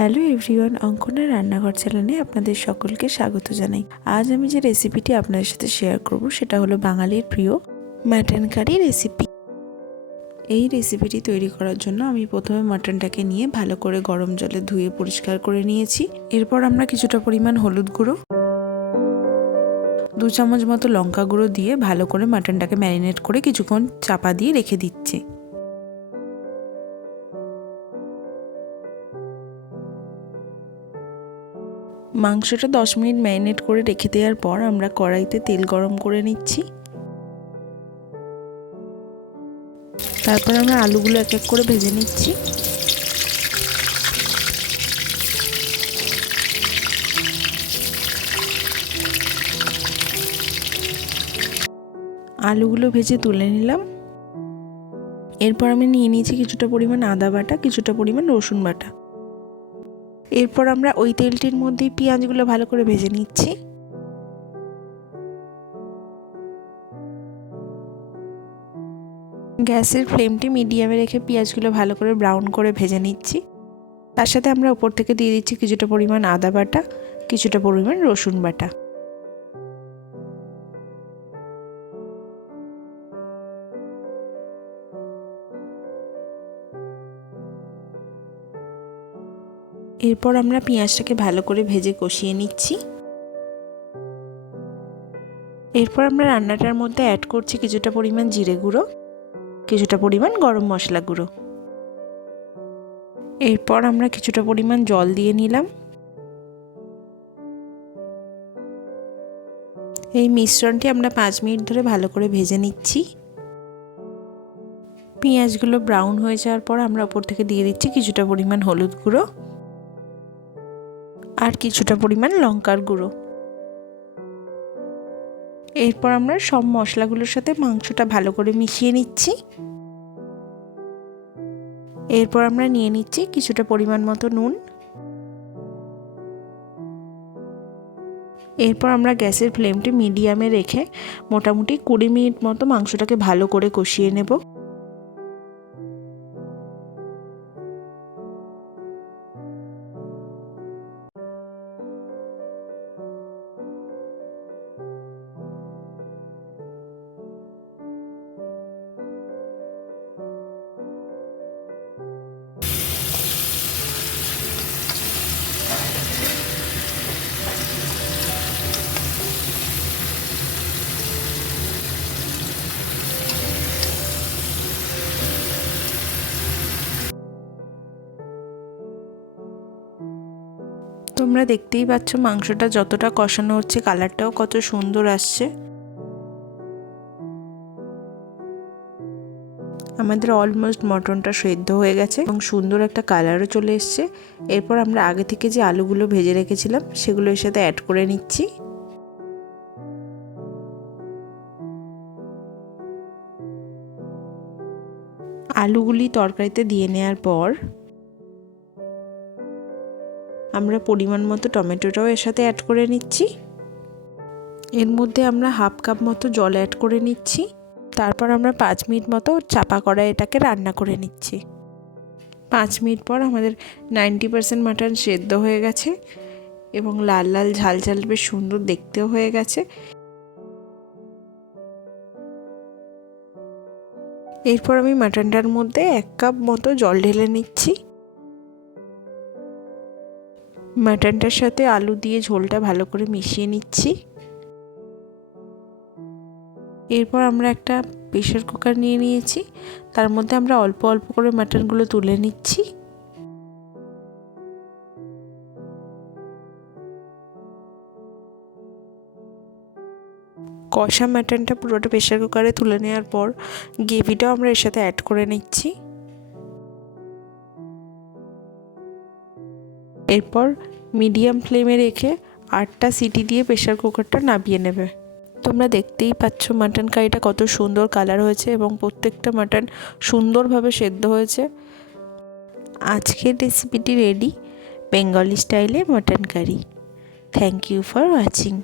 Hello everyone, Ankana রান্নাঘর চ্যানেলে আপনাদের সকলকে স্বাগত জানাই। আজ আমি যে রেসিপিটি আপনাদের সাথে শেয়ার করব সেটা হলো বাঙালির প্রিয় মাটন কারি রেসিপি। এই রেসিপিটি তৈরি করার জন্য আমি প্রথমে মাটনটাকে নিয়ে ভালো করে গরম জলে ধুয়ে পরিষ্কার করে নিয়েছি। এরপর আমরা কিছুটা পরিমাণ হলুদ গুঁড়ো, 2 চামচ মতো লঙ্কা গুঁড়ো দিয়ে ভালো করে মাটনটাকে ম্যারিনেট করে কিছুক্ষণ চাপা দিয়ে রেখে দিচ্ছি। মাংসটা 10 মিনিট ম্যারিনেট করে রেখে দেওয়ার পর আমরা কড়াইতে তেল গরম করে নিচ্ছি। তারপর আমরা আলুগুলো এক এক করে ভেজে নিচ্ছি। আলুগুলো ভেজে তুলে নিলাম। এরপর আমি নিয়ে নিয়েছি কিছুটা পরিমাণ আদা বাটা, কিছুটা পরিমাণ রসুন বাটা। এরপর আমরা ওই তেলটির মধ্যেই পেঁয়াজগুলো ভালো করে ভেজে নিচ্ছি। গ্যাসের ফ্লেমটি মিডিয়ামে রেখে পেঁয়াজগুলো ভালো করে ব্রাউন করে ভেজে নিচ্ছি। তার সাথে আমরা উপর থেকে দিয়ে দিচ্ছি কিছুটা পরিমাণ আদা বাটা, কিছুটা পরিমাণ রসুন বাটা। এরপর আমরা পেঁয়াজটাকে ভালো করে ভেজে কষিয়ে নিচ্ছি। এরপর আমরা রান্নাটার মধ্যে অ্যাড করছি কিছুটা পরিমাণ জিরে গুঁড়ো, কিছুটা পরিমাণ গরম মশলা গুঁড়ো। এরপর আমরা কিছুটা পরিমাণ জল দিয়ে নিলাম। এই মিশ্রণটি আমরা 5 মিনিট ধরে ভালো করে ভেজে নিচ্ছি। পেঁয়াজগুলো ব্রাউন হয়ে যাওয়ার পর আমরা ওপর থেকে দিয়ে দিচ্ছি কিছুটা পরিমাণ হলুদ গুঁড়ো আর কিছুটা পরিমাণ লঙ্কার গুঁড়ো। এরপর আমরা সব মশলাগুলোর সাথে মাংসটা ভালো করে মিশিয়ে নিচ্ছি। এরপর আমরা নিয়ে নিচ্ছি কিছুটা পরিমাণ মতো নুন। এরপর আমরা গ্যাসের ফ্লেমটি মিডিয়ামে রেখে মোটামুটি 20 মিনিট মতো মাংসটাকে ভালো করে কষিয়ে নেব। তোমরা দেখতেই পাচ্ছ মাংসটা যতটা কষানো হচ্ছে কালারটাও কত সুন্দর আসছে। আমাদের অলমোস্ট মটনটা সেদ্ধ হয়ে গেছে এবং সুন্দর একটা কালারও চলে এসছে। এরপর আমরা আগে থেকে যে আলুগুলো ভেজে রেখেছিলাম সেগুলো এর সাথে অ্যাড করে নিচ্ছি। আলুগুলি তরকারিতে দিয়ে নেওয়ার পর আমরা পরিমাণ মতো টমেটোটাও এর সাথে অ্যাড করে নিচ্ছি। এর মধ্যে আমরা হাফ কাপ মতো জল অ্যাড করে নিচ্ছি। তারপর আমরা 5 মিনিট মতো চাপা কড়াই এটাকে রান্না করে নিচ্ছি। 5 মিনিট পর আমাদের 90% মাটন সেদ্ধ হয়ে গেছে এবং লাল লাল ঝাল ঝাল বেশ সুন্দর দেখতেও হয়ে গেছে। এরপর আমি মাটনটার মধ্যে 1 কাপ মতো জল ঢেলে নিচ্ছি। মাটনটার সাথে আলু দিয়ে ঝোলটা ভালো করে মিশিয়ে নিচ্ছি। এরপর আমরা একটা প্রেসার কুকার নিয়ে নিয়েছি, তার মধ্যে আমরা অল্প অল্প করে মাটনগুলো তুলে নিচ্ছি। কষা মাটনটা পুরোটা প্রেসার কুকারে তুলে নেওয়ার পর গ্রেভিটাও আমরা এর সাথে অ্যাড করে নিচ্ছি। এরপর মিডিয়াম ফ্লেমে রেখে 8টা সিটি দিয়ে প্রেসার কুকারটা নামিয়ে নেবে। তোমরা দেখতেই পাচ্ছ মাটন কারিটা কত সুন্দর কালার হয়েছে এবং প্রত্যেকটা মাটন সুন্দরভাবে সেদ্ধ হয়েছে। আজকের রেসিপিটি রেডি, বেঙ্গলি স্টাইলে mutton curry. Thank you for watching.